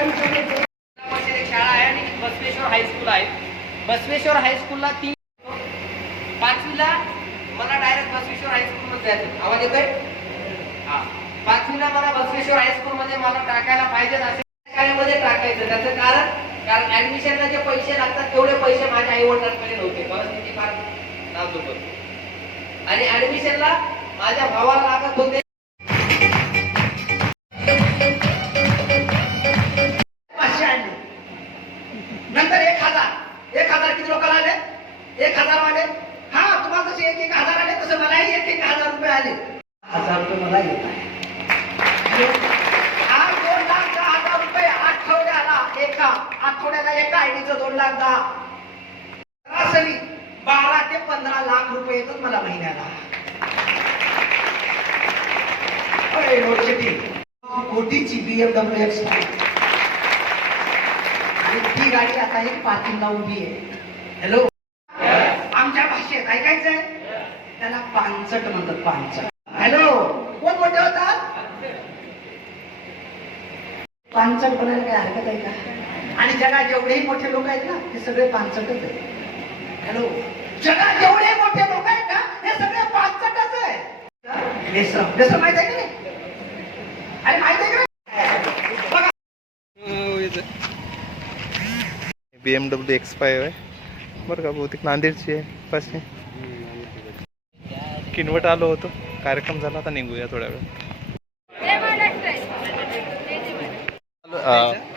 शाळा आहे आणि बसवेश्वर हायस्कूल आहे. बसवेश्वर हायस्कूलला तीन पाचवीला मला डायरेक्ट बसवेश्वर हायस्कूलमध्ये जायचं. आवाज येतोय? हा. पाचवीला मला बसवेश्वर हायस्कूल मध्ये मला टाकायला पाहिजे असे टाकायचं. त्याचं कारण कारण ऍडमिशनला जे पैसे लागतात तेवढे पैसे माझ्या आई वडिलांकडे नव्हते. परिस्थिती फार नाजूक होती. आणि ऍडमिशनला माझ्या भावाला लागत होते. मला येत आहे. आज दोन लाख दहा हजार रुपये आठवड्याला एका आठवड्याला एका आयडीचं दोन लाख दहा. सरासरी बारा ते पंधरा लाख रुपये येतात मला महिन्याला. कोटीची बीएमडब्ल्यू एक्स आणि ती गाडी आता एक पार्किंगला उभी आहे. हॅलो आमच्या भाषेत ऐकायचंय? त्याला पानचट म्हणतात पानचट. हॅलो कोण मोठे होतात पानचट बनायला काही हरकत आहे का? आणि जगात जेवढेही मोठे लोक आहेत ना ते सगळे पानचटच आहेत. हॅलो जगात जेवढे मोठे लोक आहेत ना हे सगळे पानचटच आहे माहीत आहे की नाही? अरे माहीत आहे का बी एक्स फाईव्ह आहे. बरं का बहुतेक नांदेडची आहे पाचशे. किनवट आलो होतो. कार्यक्रम झाला आता निघूया थोड्या वेळ.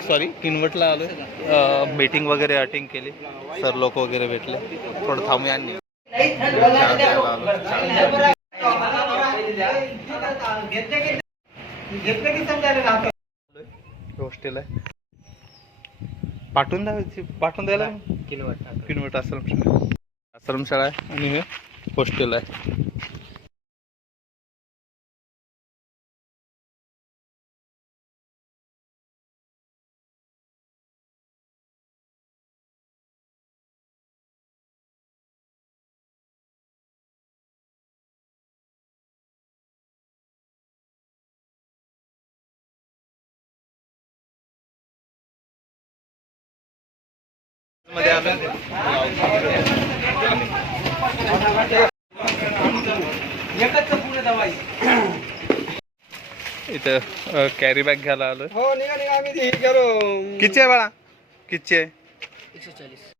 सॉरी किनवटला आलो मीटिंग वगैरे अटेंड केली. सर लोक वगैरे भेटले. थोडं थांबूया आणि हॉस्टेल आहे. पाठवून द्या पाठवून द्यायला. किनवट आश्रमशाळा. आश्रमशाळा आहे आणि हे हॉस्टेल आहे. इथं कॅरी बॅग घ्यायला आलोय. हो निघा निघा आम्ही हे किती आहे बाळा? किती आहे? एकशे चाळीस